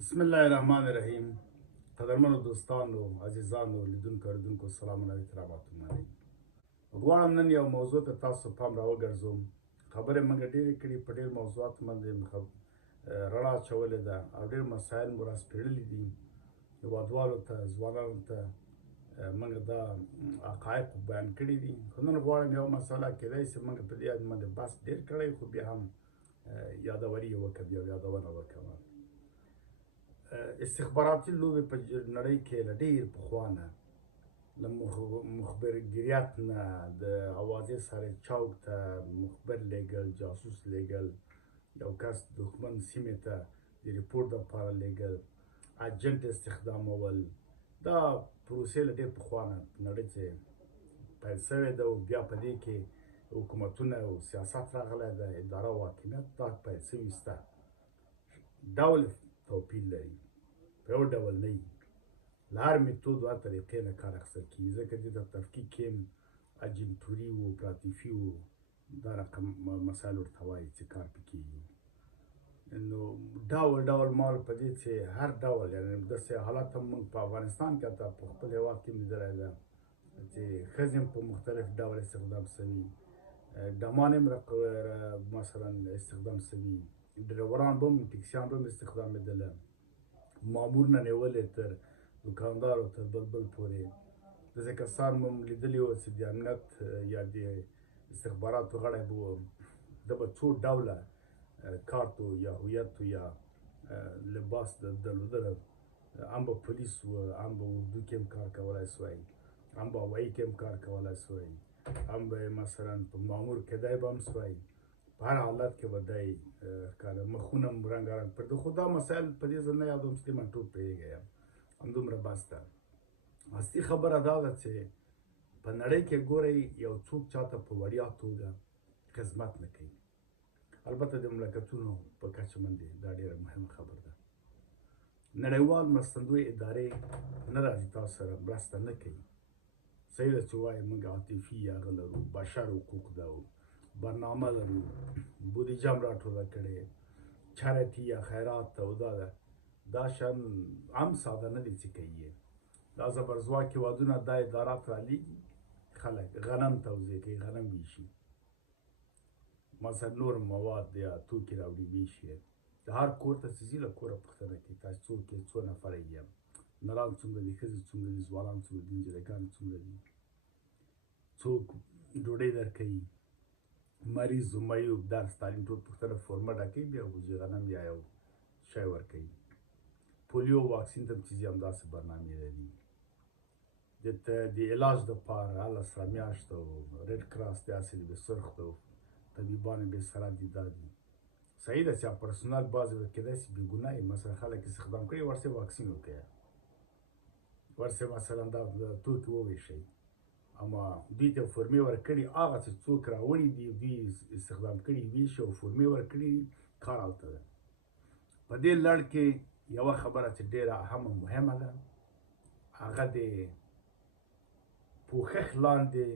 بسم الله الرحمن الرحیم. قدرمنو دوستانو، عزیزانو، لیدونکو اوریدونکو، سلامونه او احتراماتونه لري. غواړم نن یو موضوع ته تاسو پام راوګرځوم. خبرې موږ ډېرې کړي، په ډېر موضوعاتو باندې رڼا اچولې ده او ډېر مسایل مو راسپړلي دي. هېوادوالو ته، ځوانانو ته موږ دا حقایق بیان کړي دي. خو نن غواړم یو مسله، کیدای شي موږ په دې باندې بحث ډېر کړی، خو بیا هم یادوري یې وکړم، یو یادونه وکړم. استخباراتي لوبې په نړۍ کې له ډېر پخوا نه، له مخبرګریت نه، د اوازې سره چوک ته مخبر لیږل، جاسوس لیږل، یو کس دښمن سیمې ته د ریپورټ دپاره لیږل، اجنټ استخدامول، دا پروسې له ډېر پخوا نه په نړۍ کې پیل شوې ده. او بیا په دې کې حکومتونه او سیاست راغلی ده، اداره او حاکمیت دا پیل شوي شته. ډول توپیر لري، په یو ډول نه وي. له هر میتود او هر طریقې نه کار اخیستل کېږي، ځکه دې ته تفکیک هم اجنټوري و، اپراتیفي و، دا رقم مسایل ورته وایي چې کار پې کېږي. نو ډول ډول مال په دې چې هر ډول، یعنې داسې حالت هم موږ په افغانستان کې، حتی په خپل هېواد کې هم لیدلی ده چې ښځې هم په مختلف ډول استخدام شوي، ډمان هم مثلا استخدام شوي، ډریوران به هم، ټکسیان به هم استخدامېدله، مامور نه نیولې تر دوکاندارو تر بل پورې. داسې کسان مو هم لیدلي وو چې د امنیت یا د استخباراتو غړی به و، ده به څو ډوله کارت یا هویت یا لباس درلودله. هم به پولیس و، هم به اردو کې هم کار کولی سوی، هم به هوایي کې هم کار کولی سوی، هم به مثلا په مامور کیدای به هم سوی. په هر حالت کې به دی ښکاره مخونه هم رنګارنګ پر ده. خو دا مسایل په دې ځل نه یادوم چې من ټول پوهېږی یم، همدومره بس ده. اصلي خبره دا ده چې په نړۍ کې ګورئ یو څوک چاته په وړیا توګه خدمت نه کوي. البته د مملکتونو په کچه باندې دا ډېره مهمه خبره ده. نړیوال مرستندویه ادارې نه راځي تاسو سره مرسته نه کوي. صحیح ده چې وایي موږ عاطفي هغه لرو، بشر حقوق ده، برنامه لرو، بودیجه هم راټوله کړې، چریټي یا خیرات ته او دا ده. دا شیان هم ساده نه دي چې کوي. دا زبرځواک هېوادونه دا ادارات رالیږي، خلک غنم توزیع کوي، غنم ویشي، مثلا نور مواد یا توکي راوړي ویشي. د هر کور ته چې ځي له کوره پوښتنه کوي تاسو څوک یې، څو نفره یې، نران څومره دي، ښځې څومره دي، ځوانان څومره دي، نجلۍ څومره دي، څوک ډوډۍ درکوي، مریض و معیوب، درس تعلیم ټول پوښتنه فورمه ډکوي، بیا وږي غنم یا یو شی ورکوي. پولیو واکسین ته هم چې ځي همداسې برنامې لري. د علاج دپاره 11 میاشته و، ریډ کراس داسې د سرخ و، طبیبان بې سره دي، دا دي. صحیح ده چې پرسونل بعضې به کیدای شي بې ګناه وي، مثلا خلک استخدام کړي، ورسې واکسین ورکوي، ورسې مثلا دا توکي وویشئ. اما دوی ته فورمې ورکړي، هغه چې څوک راوړي دي دوی استخدام کړي ویشي او فورمې ورکړي، کار هلته ده. په دې لړ کې یوه خبره چې ډېره اهمه مهمه ده، هغه د پوښښ لاندې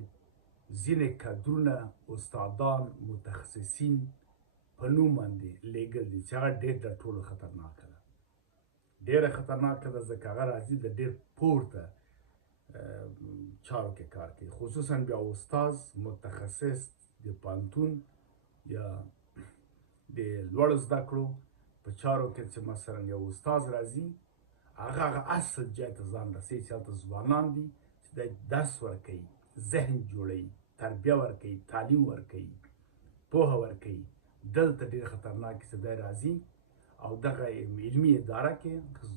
ځینې کدرونه، استادان، متخصصین په نوم باندې لیږل دي، چې هغه ډېر تر ټولو خطرناکه ده. ډېره خطرناکه ده ځکه هغه راځي د ډېر پورته چارو کې کار کوي، خصوصا بیا استاز متخصص د پوهنتون یا د لوړو زده کړو په چارو کې چې مثلا یو استاز راځي، هغه اصل ځای ته ځان رسوي چې هلته ځوانان دي چې دی درس ورکوي، ذهن جوړوي، تربیه ورکوي، تعلیم ورکوي، پوهه ورکوي. دلته ډېر خطرناک چې دی راځي او دغه علمي اداره کې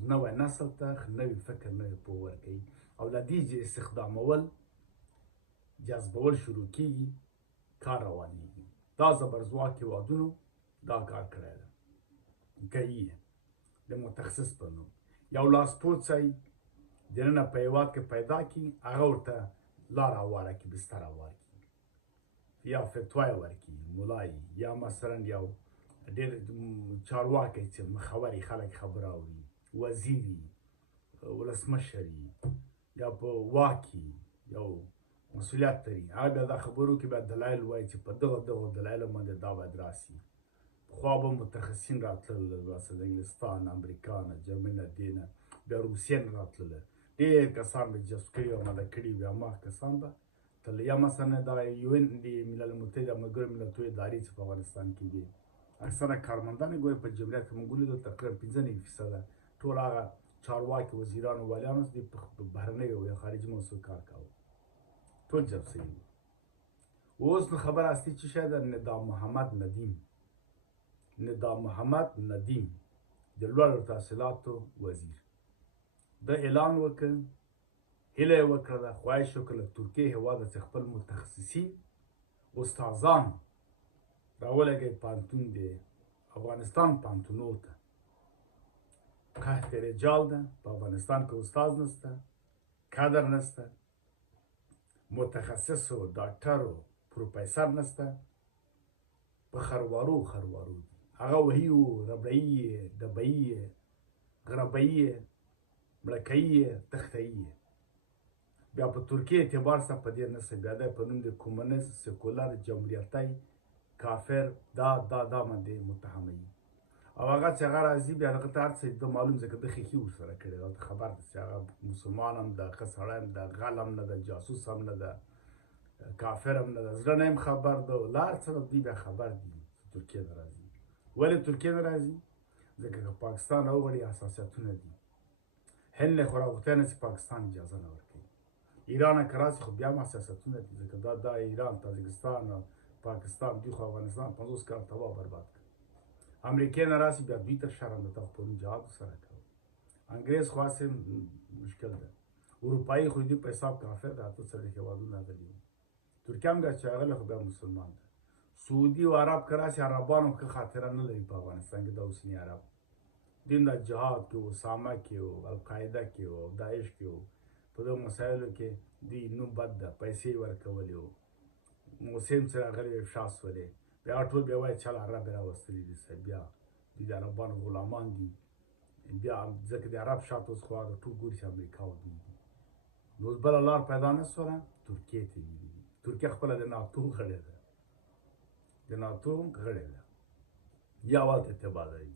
نوی نسل ته نوی فکر، نوی پوهه ورکوي، او له دې استخدامول، جذبول شروع کېږي، کار روانېږي. دا زبرځواک هېوادونو دا کار کړی ده، کوي د متخصص په نوم. یو لاسپوڅی دننه په هېواد کې پیدا کړي، هغه ورته لار هواره کړي، بستر هوار کړي، یا فتوا یې ورکړي، ملا یا مثلا یو ډېر چارواکی چې مخوري خلک خبره اوري، وزیري، ولسمشري، یا په واک کې یو مسؤلیت لري، هغه بیا دا خبرو کې بیا دلایل وایي چې په دغه دلایلو باندې دا باید راسي. پخوا به متخصصین راتلل مثلا انګلستان امریکا نه جرمني نه دې نه بیا روسیې نه راتلل ډېر کسان به جذب کړي او آماده کړي بیا هماغه کسان به تلل یا مثلا دا UN د ملل متحد ملګرو ملتونو ادارې چې په افغانستان کې دي اکثره کارمندان یې ګورې په جمعیت کې موږ ولیدل تقریبا 95% ټول هغه چارواکي وزیران او والیان اوس د بهرنیو یا خارجي موضوع کار کاوه ټول جذب شوي دي اوس نو خبره اصلي چې شاید نظام محمد ندیم د لوړو تحصیلاتو وزیر د اعلان وکړ هیله یې وکړله خواهش وکړله ترکیې هېواد څخه خپل متخصصین استادان راولګوي پوهنتون د افغانستان پوهنتونونو ته قحط رجال ده په افغانستان کې استاد نشته کادر نشته متخصص و ډاکټر و پروفیسر نشته په خروارو دي هغه وحي و ربعي ډبعي غربعي مړکعي تختعي بیا په ترکیې اعتبار سره په دې نشته بیا دی په نوم د کمونیست سکولر جمهوریتي کافر دا باندې متهموي او هغه چې هغه راځي بیا هغه ته هر څه د معلوم ځکه د ښیښې ورسره کړی دا خبر ده چې هغه مسلمان هم ده ښه سړی هم ده غل هم نه ده جاسوس هم نه ده کافر هم نه ده زړه نه هم خبر ده له هر څه نه دوی بیا خبر دي چې ترکیې نه راځي ولې ترکیې نه راځي ځکه که پاکستان راوغواړي حساسیتونه دي هند نه خو راغوښتی نه چې پاکستان اجازه نه ورکوي ایران که راشي خو بیا هم حساسیتونه دي ځکه دا ایران تاجکستان او پاکستان دوی خو افغانستان 50 کال تباه برباد کړ امریکې نه راشي بیا دوی ته شرم ده ته خو پرون جهاد ورسره کوي انګریز خو هسې مشکل ده اروپایي خو دوی په حساب کافر ده اته څلوېښت هېوادونه راغلي وي ترکیه هم چې راغلی خو بیا مسلمان ده سعودي او عرب که راشي عربان هم ښه خاطره نه لري په افغانستان کې دا اوسني عرب دوی دا جهاد کې و اسامه کې و القاعده کې و داعش کې و په دغو مسایلو کې دوی نوم بد ده پیسې یې ورکولې و موسم چې راغلی وي افشا شولې بیا ټول بیا وایي چل عرب یې راوستلي دي صاحب بیا دوی د عربانو غلامان دي بیا ځکه د عرب شاته اوس خو هغه ټول ګوري چې امریکا او دوی دي نو اوس بله لار پیدا نه شوله ترکیې ته ویلي دي ترکیه خپله د ناتو غړې ده یا هلته اتباع لري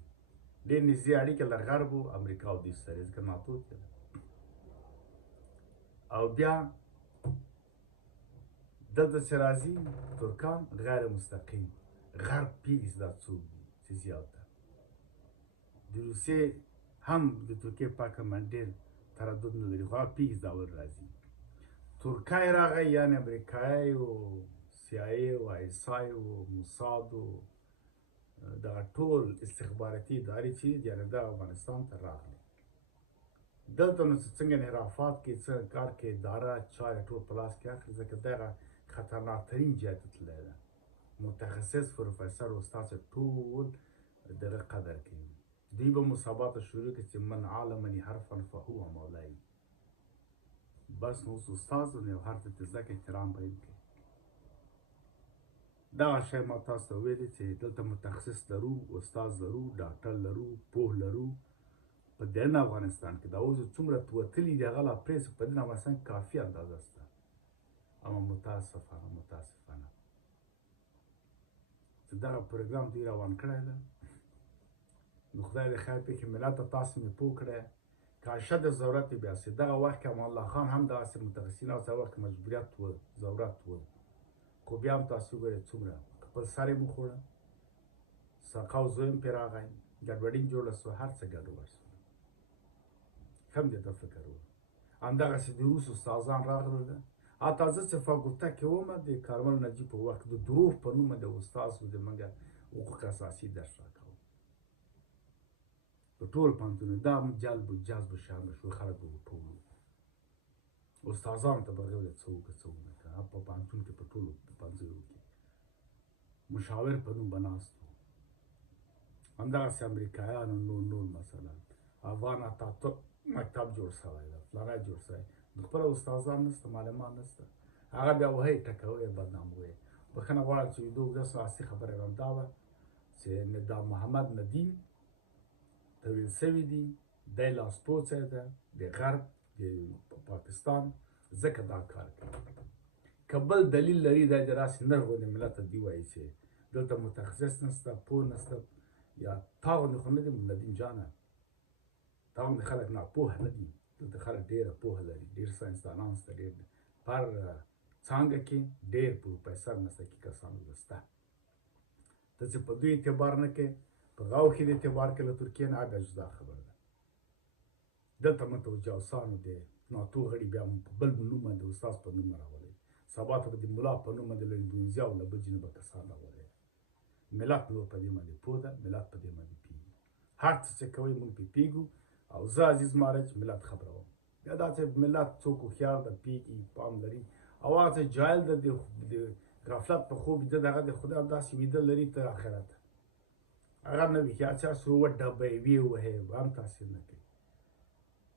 ډېر نږدې اړیکې له غرب و امریکا او دوی سره ځکه ناتو کې ده او بیا دلته چې راځي ترکان غیر مستقیم غرب پیږي دا څوک دي چې زیاته د روسیې هم د ترکیې پارلمان ډېر تردد نه لري خو هغه پیږي دا ول راځي ترکای راغی یعنې امریکایي و CIA و ISI و موساد و دغه ټول استخباراتي ادارې چې دي یعنې دا افغانستان ته راغلي دلته نو څنګه انحرافات کې څنګه کار کې اداره چارې ټول په لاس کې اخلي ځکه دغه خطرناکترین جهت ته تللی ده متخصص پروفیسر استاد ټول دغه قدر کوي دوی به مسابقات شروع کړي چې من علمني حرفا فهو مولای بس نو اوس استاد نو هر څه ته زده احترام به یې کوي دغه شی ما تاسو ته ویلي چې دلته متخصص لرو استاد لرو ډاکټر لرو پوه لرو په دننه افغانستان کې دا اوس څومره وتلي دي هغه لا پرېس په دننه افغانستان کافي اندازه شته اما متاسفانه چې دغه پروګرام دوی روان کړی ده نو خدای دې خیر پکې ملت ته تاسو مې پوه کړی که اشد ضرورت بیا سي دغه وخت کې امان الله خان هم دغسې متخصصین او هغه وخت مجبوریت و ضرورت و خو بیا هم تاسو وګورئ څومره خپل سر یې وخوړه سقا او زوی هم پرې راغی ګډوډي جوړه سوه هر څه ګډوډ سو هم دې ته فکر و همدغسې د روس استادان راغلل حتی زه چې فاکولته کې وم د کارمل نجیب په وخت د دروغ په نومه د استاد و د موږ حقوق اساسي درس راکاوه په ټول پوهنتونو دا جلب و جذب شامل شو خلک به وټول استادانو ته به غوښتل څه وکړه څه ونه کړه په پوهنتون کې په ټولو پوهنځیو کې مشاور په نوم به ناست و همدغسې امریکایانو نور مثلا افغان اتاتورک مکتب جوړ شوی ده فلانی جوړ شوی د خپله استادان نشته معلمان نشته هغه بیا وهی ټکوی بدناموی بخښنه غواړم چې ویډیو اوږده سوه اصلي خبره یې هم دا وه چې نظام محمد ندیم ته ویل سوي دي دی لاسپوڅی ده د غرب د پاکستان ځکه دا کار کوي که بل دلیل لري دی د راسې نر غوندې ملت ته دوی وایي چې دلته متخصص نسته پوه نسته یا تا غوندې خو نه دي ندیم جانه تا غوندې خلک ناپوهه نه دي دلته خلک ډېره پوهه لري ډېر ساینسدانان شته ډېر پر څانګه کې ډېر پروفیسر مسلکي کسان شته ته چې په دوی اعتبار نه کوې په غاو کې د اعتبار کې له ترکیې نه بیا جدا خبره ده دلته متوجهوسانو دی ناتو غړي بیا په بل نوم باندې استاد په نوم راولي سبا ته به د ملا په نوم باندې له اندونیزیا او له بل ځای نه به کسان راولي ملت نور په دې باندې پوه ده ملت په دې باندې پوهېږي هر څه چې کوئ موږ پرې پوهېږو او زه عزیز مارج ملت خبروم بیا دا چې ملت څوک هوښیار ده پوهېږي پام لري او هغه چې جاهل ده د غفلت په خوب ده دغه د خدای داسې ویده لري تر آخرت هغه نه وي چې هر څه وډبئ ویې وهئ هم تاثیر نه کوي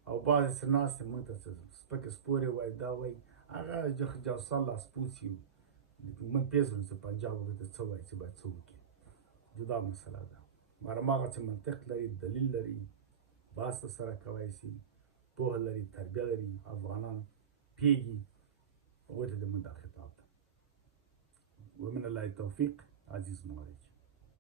او بعضې څه ناست دي موږ ته څه سپکې سپورې وایي دا وایي هغه جاسوسان لاسپوڅ یو موږ پېژنو چې پنجاب هغوی ته څه وایي چې باید څه وکړي جدا مسله ده مګر هماغه چې منطق لري دلیل لري بحث سره کولی شي پوهه لري تربیه لري افغانان پوهېږي هغوی ته د موږ دا خطاب ده ومن الله التوفیق عزیز معالج